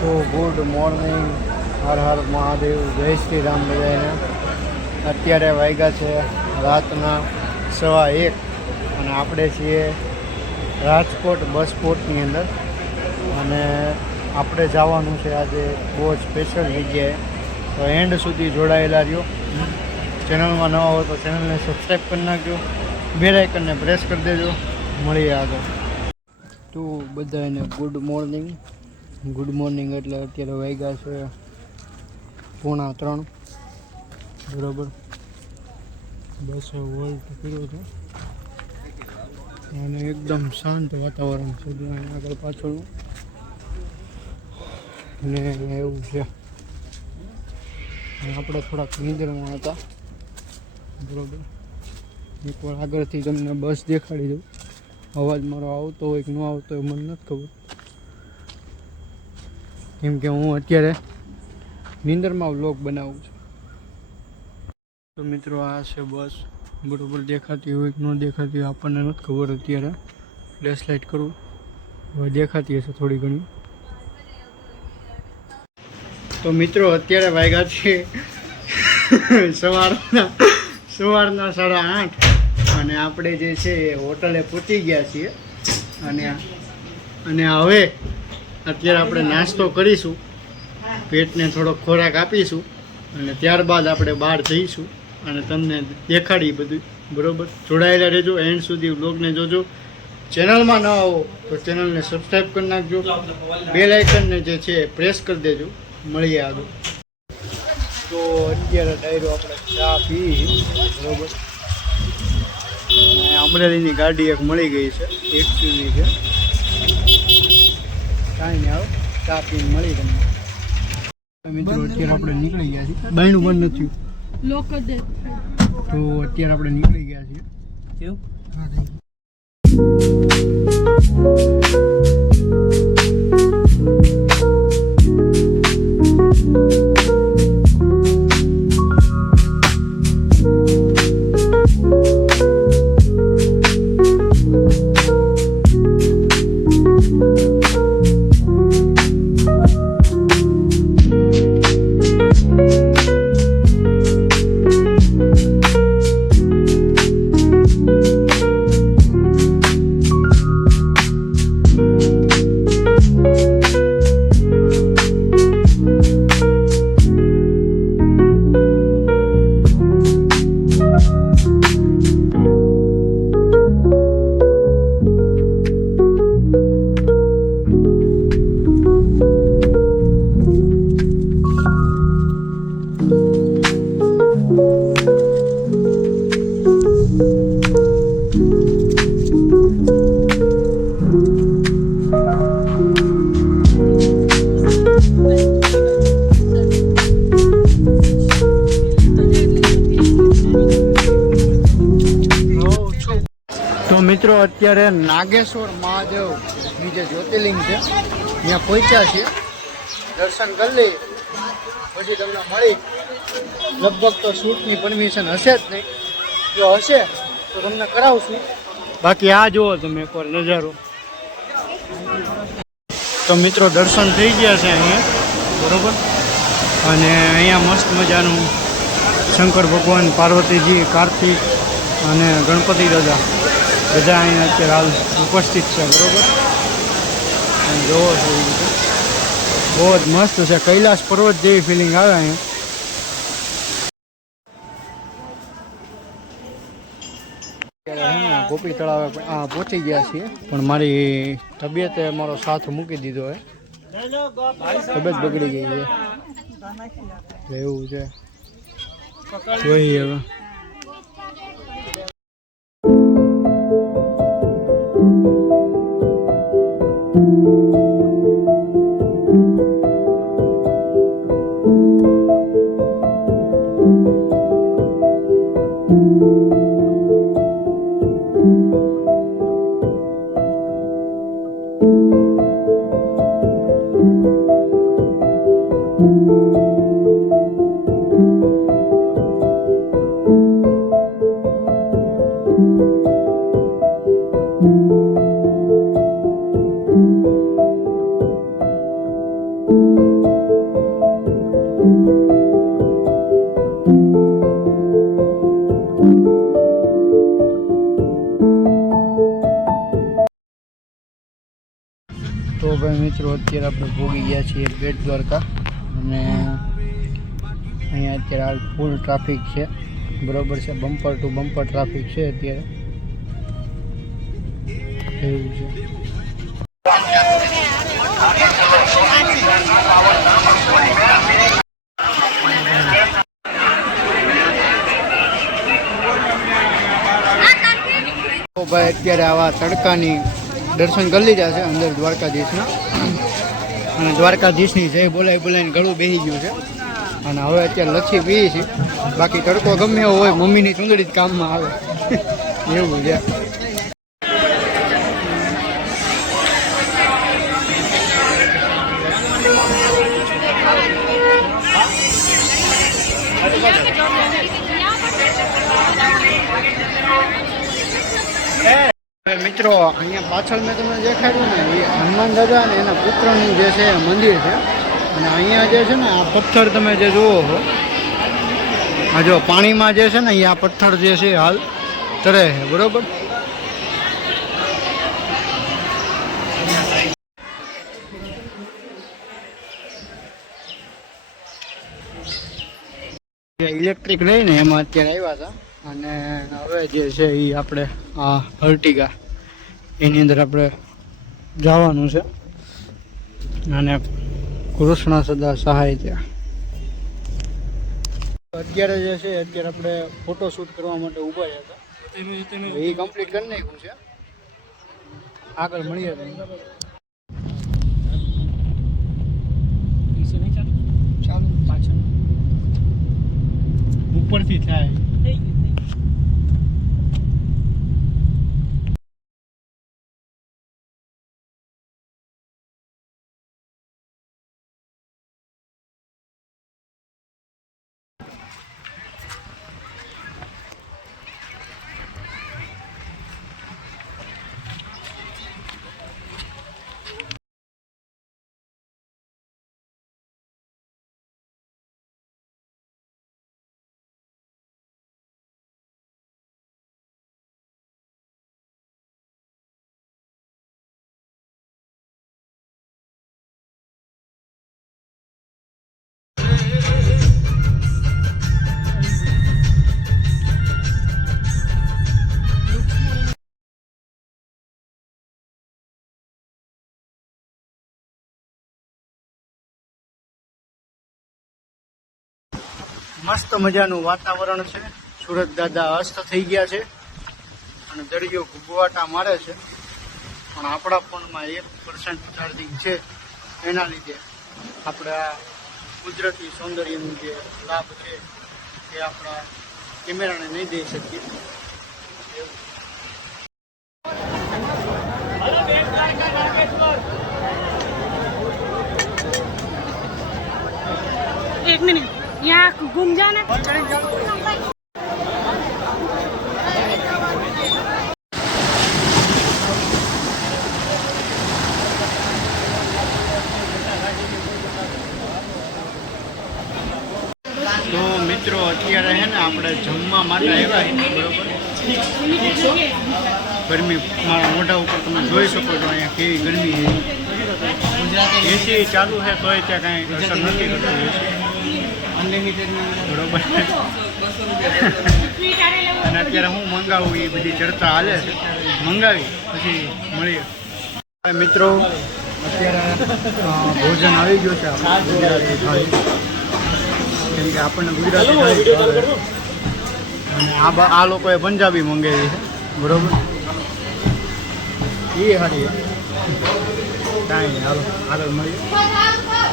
તો good morning, Har Har Mahadev, જય શ્રી રામ બધાને. અત્યારે વાગ્યા છે રાતના 1:15 અને આપણે છીએ રાજકોટ બસ સ્પોટની અંદર અને આપણે જવાનું છે આજે બહુ સ્પેશિયલ જગ્યાએ. તો એન્ડ સુધી જોડાયેલા રહ્યો. ચેનલમાં નવા હોય તો ચેનલને સબસ્ક્રાઈબ કરી નાખજો, બેલ આઇકનને પ્રેસ કરી દેજો. મળીએ આગળ. તો બધાને ગુડ મોર્નિંગ. ગુડ મોર્નિંગ એટલે અત્યારે વાગ્યા છે 2:45 બરાબર. બસ વોલ્ટ કર્યો હતો અને એકદમ શાંત વાતાવરણ છે અહીં આગળ પાછળનું અને એવું છે. આપણે થોડાક નિંદરમાં હતા બરાબર. એકવાર આગળથી તમને બસ દેખાડી દઉં. અવાજ મારો આવતો હોય કે ન આવતો હોય મને નથી ખબર, કેમ કે હું અત્યારે નિંદરમાં વ્લોગ બનાવું છું. તો મિત્રો આ છે બસ, બરાબર. દેખાતી હોય કે ન દેખાતી હોય આપણને નથી ખબર. અત્યારે ફ્લેશ લાઇટ કરું હવે દેખાતી હશે થોડી ઘણી. તો મિત્રો અત્યારે વાગ્યા છે સવારના 8:30 અને આપણે જે છે હોટલે પહોંચી ગયા છીએ અને હવે અત્યારે આપણે નાસ્તો કરીશું, પેટને થોડો ખોરાક આપીશું અને ત્યારબાદ આપણે બહાર જઈશું અને તમને દેખાડી બધું બરાબર. જોડાયેલા રહેજો, એન્ડ સુધી વ્લોગને જોજો. ચેનલમાં ન આવો તો ચેનલને સબસ્ક્રાઈબ કરી નાખજો, બેલ આઇકનને જે છે પ્રેસ કરી દેજો. મળીએ આગળ. તો અત્યારે ડાયરો આપણે ચા પી બરાબર. અમરેલીની ગાડી એક મળી ગઈ છે, એક્ટિવની છે. કાંઈ નહીં, આવે ચા પીને મળી તમને. મિત્રો અત્યારે આપણે નીકળી ગયા છીએ. બાયણું બંધ નથી તો અત્યારે આપણે નીકળી ગયા છીએ. કેવું? હા, થેન્ક યુ. મિત્રો અત્યારે નાગેશ્વર મહાદેવની જે જ્યોતિર્લિંગ છે ત્યાં પહોંચ્યા છીએ. દર્શન કરી લઈએ પછી તમને મળી. લગભગ તો શૂટની પરમિશન હશે જ નહીં, જો હશે તો તમને કરાવશું. બાકી આ જુઓ તમે એકવાર નજારો. તો મિત્રો દર્શન થઈ ગયા છે અહીંયા બરાબર. અને અહીંયા મસ્ત મજાનું શંકર ભગવાન, પાર્વતીજી, કાર્તિક અને ગણપતિ દાદા બધા અહીંયા અત્યારે હાલ ઉપસ્થિત છે બરાબર. જોવો છો એ રીતે બહુ જ મસ્ત છે. કૈલાસ પર્વત જેવી ફિલિંગ આવે અહીંયા. ગોપી તળાવે પહોંચી ગયા છીએ પણ મારી તબિયતે મારો સાથ મૂકી દીધો હે. તબિયત બગડી ગઈ છે એવું છે. જોઈએ હવે. you. તો ભાઈ મિત્રો અત્યારે આપણે ભોગી ગયા છીએ બેટ દ્વારકા અને અહીંયા અત્યારે હાલ ફૂલ ટ્રાફિક છે બરોબર છે બમ્પર ટુ બમ્પર ટ્રાફિક છે અત્યારે એવું છે તો ભાઈ અત્યારે આવા તડકાની દર્શન કરી લીધા છે અંદર દ્વારકાધીશના અને દ્વારકાધીશની જય બોલાય બોલાઈને ગળું બેસી ગયું છે અને હવે અત્યારે લચ્છી પીએ છે બાકી તડકો ગમે એવો હોય મમ્મીની ચૂંદડી જ કામમાં આવે એવું છે મિત્રો અહીંયા પાછળ મેં તમને દેખાડ્યું ને એ હનુમાન દાદા અને એના પુત્રનું જે છે મંદિર છે અને અહીંયા જે છે ને આ પથ્થર તમે જે જુઓ છો આ જો પાણીમાં જે છે ને અહીંયા આ પથ્થર જે છે હાલ તરે છે બરોબર ઇલેક્ટ્રિક લઈને એમાં અત્યારે આવ્યા હતા અને હવે જે છે એ આપણે આ અર્ટિગા એની અંદર આપણે જવાનું છે અને કૃષ્ણ સદા સહાય ત્યાં અત્યારે જે છે અત્યારે આપણે ફોટોશૂટ કરવા માટે ઊભા હતા એ કમ્પ્લીટ કરી નાખ્યું છે આગળ મળીએ ચાલો પાછળ ઉપરથી થાય મસ્ત મજાનું વાતાવરણ છે સુરત દાદા અસ્ત થઈ ગયા છે અને દરિયો ગુવાટા મારે છે પણ આપણા ફોનમાં 1% ચાર્જિંગ છે એના લીધે આપણે આ કુદરતી સૌંદર્યનું જે લાભ છે એ આપણા કેમેરાને નહીં દઈ શકીએ एक मिनट यहाँ घूम जाना તો મિત્રો અત્યારે છે ને આપણે જમવા માટે આવ્યા બરોબર ગરમી મારા મોઢા ઉપર તમે જોઈ શકો છો અહીંયા કેવી ગરમી છે એસી ચાલુ છે તોય ત્યાં કાંઈ અસર નથી કરતું એસી અનલિમિટેડ બરોબર અને અત્યારે હું મંગાવું એ બધી ચર્ચા હાલે છે મંગાવી પછી મળીએ મિત્રો અત્યારે ભોજન આવી ગયું છે આપણે ગુજરાતી થાળી કેમ કે આપણને ગુજરાતી થાળી અને આ લોકોએ પંજાબી મંગાવી છે બરોબર એ હારી કાંઈ નહીં હાલો આગળ મળીએ